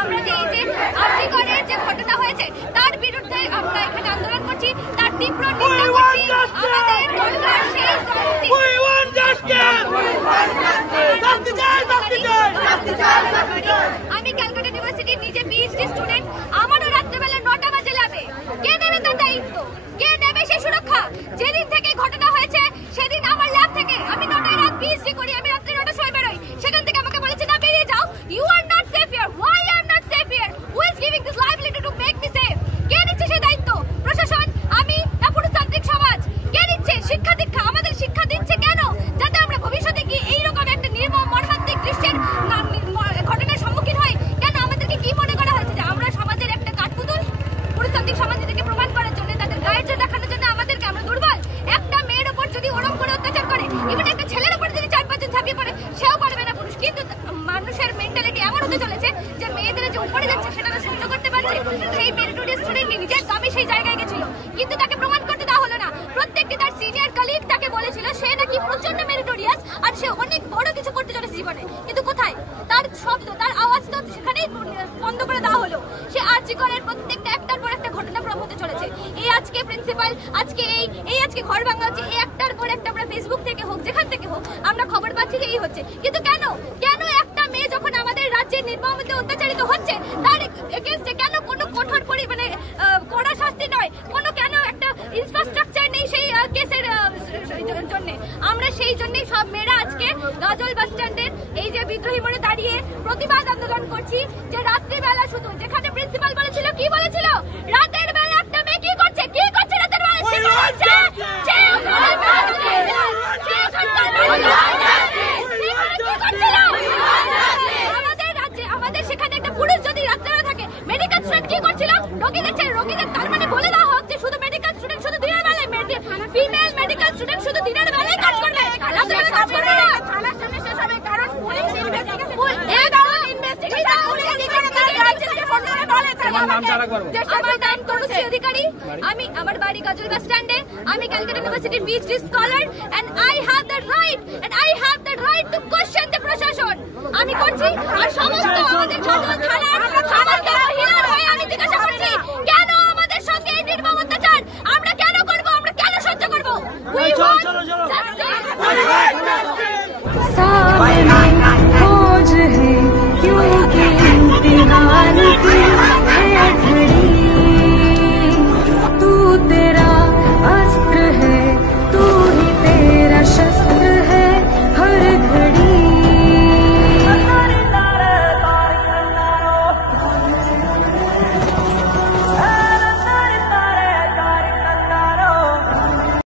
আমরা যে এই যে আর্জিকরের যে ঘটনা হয়েছে তার বিরুদ্ধে আমরা এখানে আন্দোলন করছি, তার তীব্র নিন্দা করছি। আমাদের দরকার সেই আমি ক্যালকাটা ইউনিভার্সিটির নিজে পিএইচডি স্টুডেন্ট, আমারও রাত্রেবেলা 9টা বাজে ল্যাবে। কে নেবে তার দায়িত্ব? কে নেবে সেই সুরক্ষা? যেদিন থেকে ঘটনা হয়েছে সেদিন আমার ল্যাব থেকে আমি 9টায় রাত পিএইচডি করি, আমি রাত্রে 9টার সময় বেরোই, সেখান থেকে আমাকে বলেছে না বেরিয়ে যাও। You are not safe here. Why I am not safe here? Who is giving this liability to make me safe? কে নিচ্ছে সেই দায়িত্ব? প্রশাসন, আমি না পুরুষতান্ত্রিক সমাজ? কে নিচ্ছে? শিক্ষা দীক্ষা আমাদের শিক্ষা দিচ্ছে কেন? যাতে আমরা ভবিষ্যতে গিয়ে এইরকম একটা নির্মম মর্মান্তিক দৃশ্যের ঘটনার সম্মুখীন হই। কেন আমাদেরকে কি মনে করা হয়েছে যে আমরা সমাজের একটা কাঠপুতুল? পুরুষতান্ত্রিক সমাজ নিজেকে প্রমাণ করার জন্য, তাদের গায়ের দেখানোর জন্য আমাদেরকে আমরা দুর্বল। একটা মেয়ের উপর যদি ওরম করে অত্যাচার করে, ইভেন একটা ছেলের উপর যদি 4-5 জন ঝাঁপিয়ে পড়ে, সেও পারবে না পুরুষ। কিন্তু মানুষের মেন্টালিটি এমন হতে চলেছে যে মেয়েদের যে উপরে যাচ্ছে সেটা তো সহ্য করতে পারছে। সেই মেরিটোরিয়াস স্টুডেন্ট নিজের দামে সেই জায়গায় গেছিল, কিন্তু তাকে প্রমাণ করতে দেওয়া হলো না। প্রত্যেকটি তার সিনিয়র কলিগ তাকে বলেছিল সে নাকি প্রচন্ড মেরিটোরিয়াস আর সে অনেক বড় কিছু করতে চলেছে জীবনে, কিন্তু কোথায় তার শব্দ, তার আওয়াজ তো সেখানেই বন্ধ করে দেওয়া হলো। সে আর্জিকরের প্রত্যেকটা একটার পর একটা ঘটনা প্রমাণ হতে চলেছে। এই আজকে প্রিন্সিপাল, আজকে এই আজকে ঘর ভাঙা হচ্ছে, এই একটার পর একটা আমরা ফেসবুক থেকে হোক যেখান থেকে হোক আমরা খবর পাচ্ছি যে এই হচ্ছে। কিন্তু কেন একটা মেয়ে যখন আমাদের রাজ্যে নির্মমভাবে অত্যাচারিত হচ্ছে তার এগেইনস্টে কেন কোনো কঠোর পরিমাণে কড়া শাস্তি নয়, কোনো কেন একটা ইনফ্রাস্ট্রাকচার নেই সেই কেসের জন্য? আমরা সেই জন্যই সব মেয়েরা আজকে গাজল বাস স্ট্যান্ডের এই যে বিদ্রোহী মোড়ে দাঁড়িয়ে প্রতিবাদ আন্দোলন করছি যে রাত্রিবেলা শুধু যেখানে প্রিন্সিপাল বলেছিল, কি বলেছিল, রাতের বেলা একটা মেয়ে কি করছে রাতের বেলা আমাদের রাজ্যে, আমাদের সেখানে একটা পুরুষ যদি রাত্রেবেলা থাকে, মেডিকেল স্টুডেন্ট কি করছিল? রোগীদের তার মানে বলে দেওয়া হোক যে শুধু মেডিকেল স্টুডেন্ট শুধু দিনের বেলায়, ফিমেল মেডিকেল স্টুডেন্ট শুধু দিনের বেলায় কাজ করবে, রাতের বেলা কাজ করবে না। থানার সামনে শেষ হবে, কারণ পুলিশ অধিকারী। আমি আমার বাড়ি গাজল বাস স্ট্যান্ডে, আমি ক্যালকাটা ইউনিভার্সিটির PhD scholar, and I have the right to